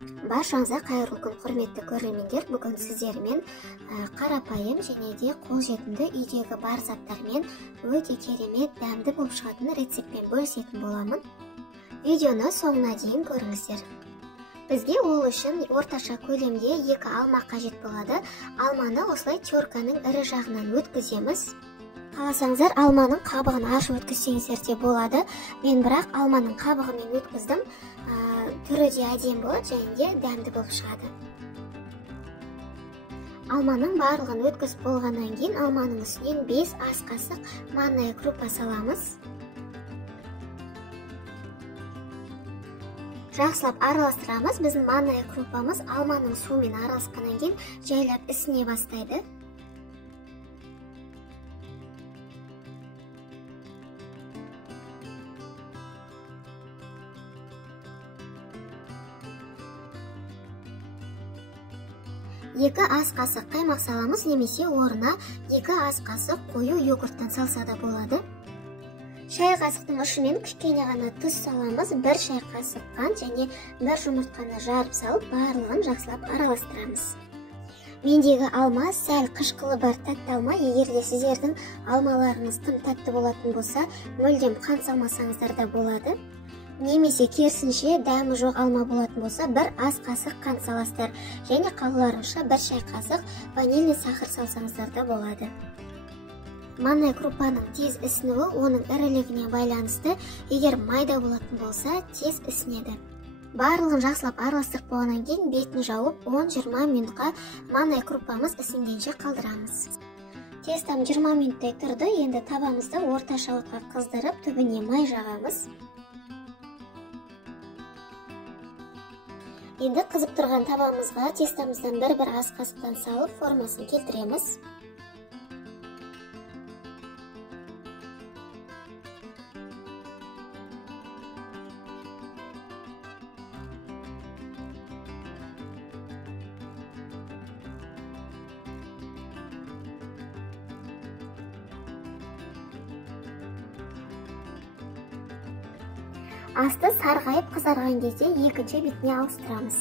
Баршаңызға қайырлы күн, құрметті көрермендер. Бүгін сіздермен қарапайым және де қолжетімді үйдегі бар заттармен өте керемет, дәмді болып шығатын рецептпен бөлісетін боламын. Видеоны соңына дейін көріңіздер. Бізге ол үшін орташа көлемде 2 алма қажет болады. Алманы осылай терканың ірі жағынан өткіземіз. Қаласаңыздар, алманың қабығын ашып өткізсеңіздер де болады. Мен бірақ алманың қабығымен өткіздім. Түрі де әдемі болады және де дәмді болып шығады. Алманың барлығын өткізіп болғаннан кейін алманың үстінен 5 ас қасық манная крупа саламыз. Жақсылап араластырамыз. Біздің манная крупамыз алманың суымен араласқаннан кейін жайлап ісіне бастайды. Екі ас қасық қаймақ саламыз, немесе орнына 2 ас қасық қою йогурттан салса да болады. Шай қасықтың ұшымен кішкене ғана тұз саламыз, 1 шай қасық қант және 1 жұмыртқаны жарып салып, барлығын жақсылап араластырамыз. Мендегі алма сәл қышқылы бар тәтті алма. Егер де сіздердің алмаларыңыз тым тәтті болатын болса, мүлдем қант салмасаңыздар да болады. Немесе керісінше дәмі жоқ алма болатын болса, 1 ас қасық қант саласыздар және қалуларынша 1 шай қасық ванильный сахар салсаңыздар да болады. Манная крупаның тез ісінуі оның ірілігіне байланысты. Егер майда болатын болса, тез ісінеді. Барлығын жақсылап араластырып болғаннан кейін бетін жауып 10-20 минутқа манная крупамыз ісінгенше қалдырамыз. Тестам 20 минуттай тұрды. Енді табамызды орташа отқа қыздырып, түбіне май жағамыз. Енді қызып тұрған табамызға тестамыздан 1 ас қасықтан салып, формасын келтіреміз. Асты сарғайып қызарған кезде екінші бетіне ауыстырамыз.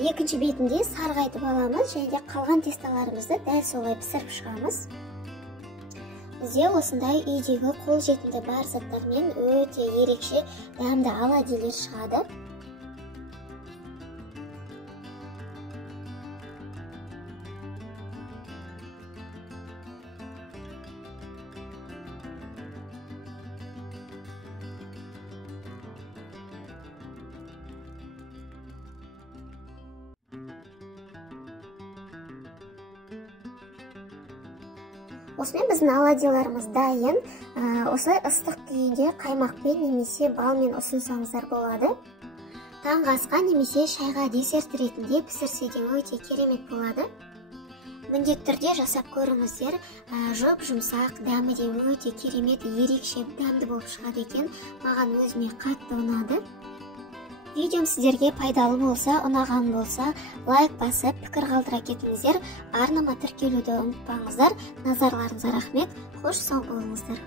Екінші бетінде сарғайтып аламыз және де қалған тесталарымызды дәл солай пісіріп шығамыз. Бізде осындай үйдегі қолжетімді бар заттармен өте ерекше дәмді оладьилер шығады. Осымен біздің оладьиларымыз дайын. Осылай ыстық күйінде қаймақпен немесе балмен ұсынсаңыздар болады. Таңғы асқа немесе шайға десерт ретінде пісірсе де өте керемет болады. Міндетті түрде жасап көріңіздер. Жұмсақ, дәмі де өте керемет, ерекше дәмді болып шығады екен. Маған өзіме қатты ұнады. Видеом сіздерге пайдалы болса, ұнаған болса, лайк басып, пікір қалдыра кетіңіздер. Арнама тіркелуді ұмытпаңыздар. Назарларыңызға рахмет. Қош сау болыңыздар.